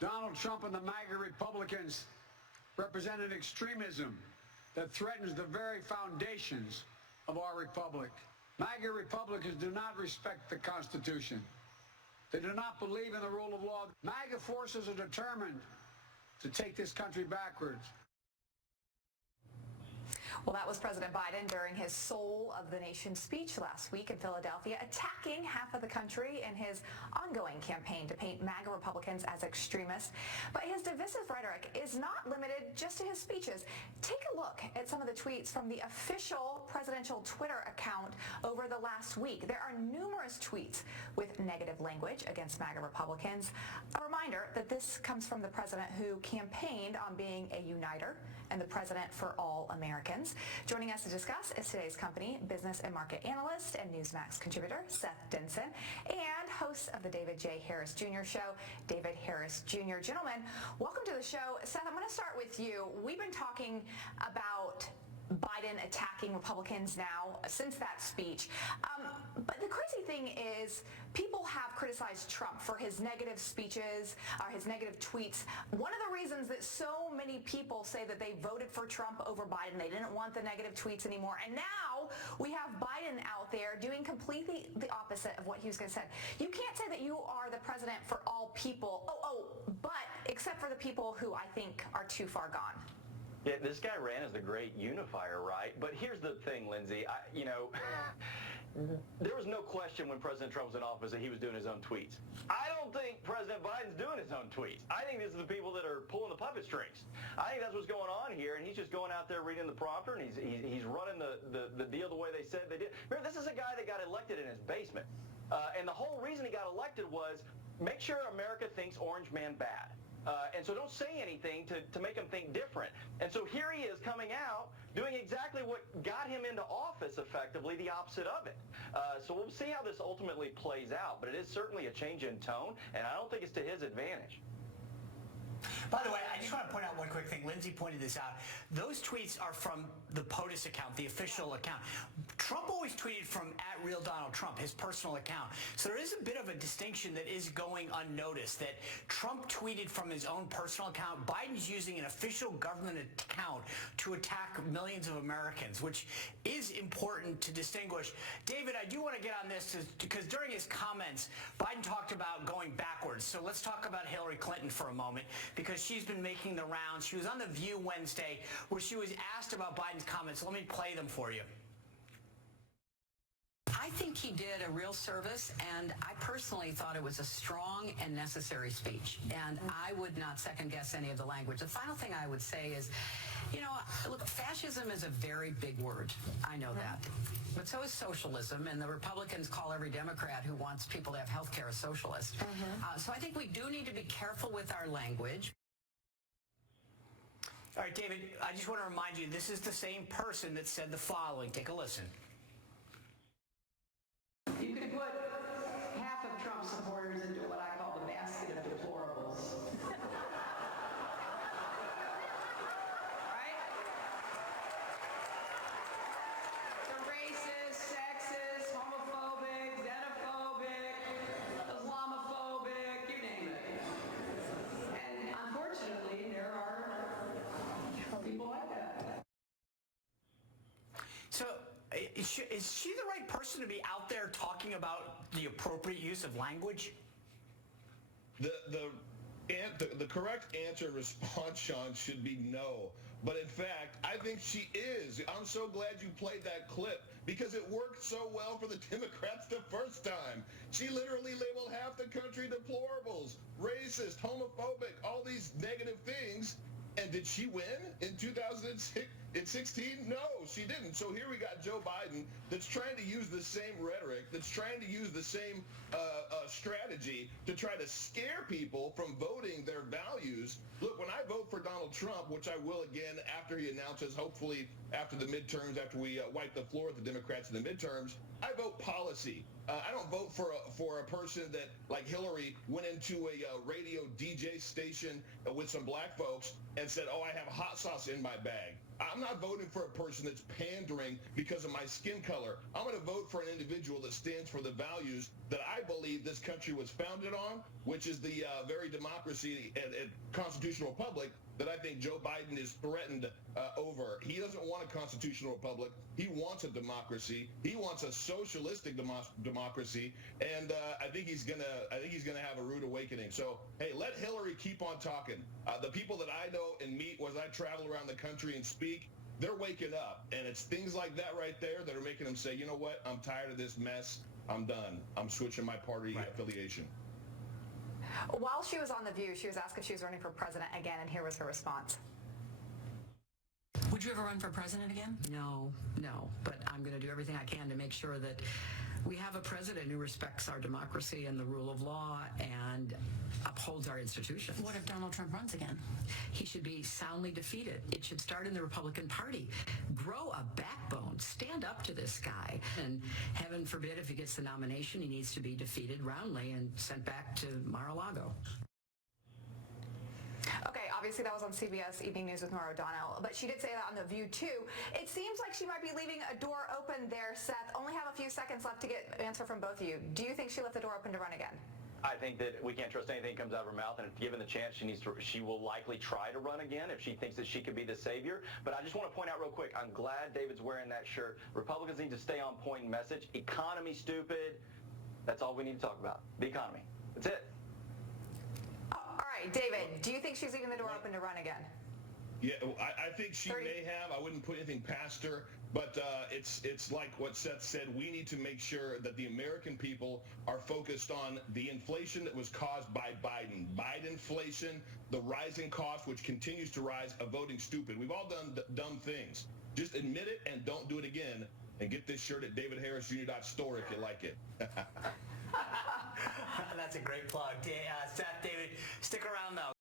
Donald Trump and the MAGA Republicans represent an extremism that threatens the very foundations of our republic. MAGA Republicans do not respect the Constitution. They do not believe in the rule of law. MAGA forces are determined to take this country backwards. Well, that was President Biden during his Soul of the Nation speech last week in Philadelphia, attacking half of the country in his ongoing campaign to paint MAGA Republicans as extremists. But his divisive rhetoric is not limited just to his speeches. Take a look at some of the tweets from the official presidential Twitter account over the last week. There are numerous tweets with negative language against MAGA Republicans. A reminder that this comes from the president who campaigned on being a uniter and the president for all Americans. Joining us to discuss is today's company business and market analyst and Newsmax contributor Seth Denson and host of the David J. Harris Jr. Show, David Harris Jr. Gentlemen, welcome to the show. Seth, I'm going to start with you. We've been talking about Biden attacking Republicans now since that speech. But the crazy thing is people have criticized Trump for his negative speeches or his negative tweets. One of the reasons that so many people say that they voted for Trump over Biden, they didn't want the negative tweets anymore. And now we have Biden out there doing completely the opposite of what he was going to say. You can't say that you are the president for all people. But except for the people who I think are too far gone. Yeah, this guy ran as the great unifier, right? But here's the thing, Lindsay. There was no question when President Trump was in office that he was doing his own tweets. I don't think President Biden's doing his own tweets. I think this is the people that are pulling the puppet strings. I think that's what's going on here, and he's just going out there reading the prompter, and he's running the deal the way they said they did. Remember, this is a guy that got elected in his basement. And the whole reason he got elected was make sure America thinks Orange Man bad. And so don't say anything to make him think different. And so here he is coming out doing exactly what got him into office, effectively, the opposite of it. So we'll see how this ultimately plays out. But it is certainly a change in tone, and I don't think it's to his advantage. By the way, I just want to point out one quick thing. Lindsay pointed this out. Those tweets are from the POTUS account, the official account. Trump always tweeted from @RealDonaldTrump, his personal account. So there is a bit of a distinction that is going unnoticed, that Trump tweeted from his own personal account. Biden's using an official government account to attack millions of Americans, which is important to distinguish. David, I do want to get on this because during his comments, Biden talked about going backwards. So let's talk about Hillary Clinton for a moment, because she's been making the rounds. She was on The View Wednesday where she was asked about Biden's comments. Let me play them for you. I think he did a real service, and I personally thought it was a strong and necessary speech, and I would not second-guess any of the language. The final thing I would say is, look, fascism is a very big word. I know that. But so is socialism, and the Republicans call every Democrat who wants people to have health care a socialist. So I think we do need to be careful with our language. All right, David, I just want to remind you, this is the same person that said the following. Take a listen. You could put half of Trump's supporters into what I call the basket of deplorables. Right? The racist, sexist, homophobic, xenophobic, Islamophobic, you name it. And unfortunately, there are people like that. So is she the right person to be out there talking about the appropriate use of language? The correct answer and response, Sean, should be no. But in fact, I think she is. I'm so glad you played that clip because it worked so well for the Democrats the first time. She literally labeled half the country deplorables, racist, homophobic, all these negative things. And did she win in 2016? No, she didn't. So here we got Joe Biden that's trying to use the same rhetoric, that's trying to use the same strategy to try to scare people from voting their values. Look, when I vote for Donald Trump, which I will again after he announces, hopefully after the midterms, after we wipe the floor with the Democrats in the midterms, I vote policy. I don't vote for a person that, like Hillary, went into a radio DJ station with some black folks and said, oh, I have hot sauce in my bag. I'm not voting for a person that's pandering because of my skin color. I'm going to vote for an individual that stands for the values that I believe this country was founded on, which is the very democracy and constitutional republic that I think Joe Biden is threatened over. He doesn't want a constitutional republic. He wants a democracy. He wants a socialistic democracy, and I think he's gonna have a rude awakening. So hey, let Hillary keep on talking. The people that I know and meet as I travel around the country and speak, they're waking up, and it's things like that right there that are making them say, you know what? I'm tired of this mess. I'm done. I'm switching my party affiliation. While she was on The View, she was asked if she was running for president again, and here was her response. Would you ever run for president again? No, but I'm going to do everything I can to make sure that we have a president who respects our democracy and the rule of law and upholds our institutions. What if Donald Trump runs again? He should be soundly defeated. It should start in the Republican Party. Grow a backbone. Stand up to this guy. And heaven forbid if he gets the nomination, he needs to be defeated roundly and sent back to Mar-a-Lago. Okay, obviously that was on CBS Evening News with Norah O'Donnell, but she did say that on The View too. It seems like she might be leaving a door open there, Seth. Only have a few seconds left to get an answer from both of you. Do you think she left the door open to run again? I think that we can't trust anything that comes out of her mouth, and if given the chance, she will likely try to run again if she thinks that she could be the savior. But I just want to point out real quick, I'm glad David's wearing that shirt. Republicans need to stay on point and message. Economy stupid. That's all we need to talk about. The economy. That's it. All right, David, do you think she's leaving the door open to run again? Yeah, I think she may have. I wouldn't put anything past her. But it's like what Seth said. We need to make sure that the American people are focused on the inflation that was caused by Biden. Bidenflation, the rising cost, which continues to rise, of voting stupid. We've all done dumb things. Just admit it and don't do it again. And get this shirt at davidharrisjr.store if you like it. That's a great plug. Seth, David, stick around, though.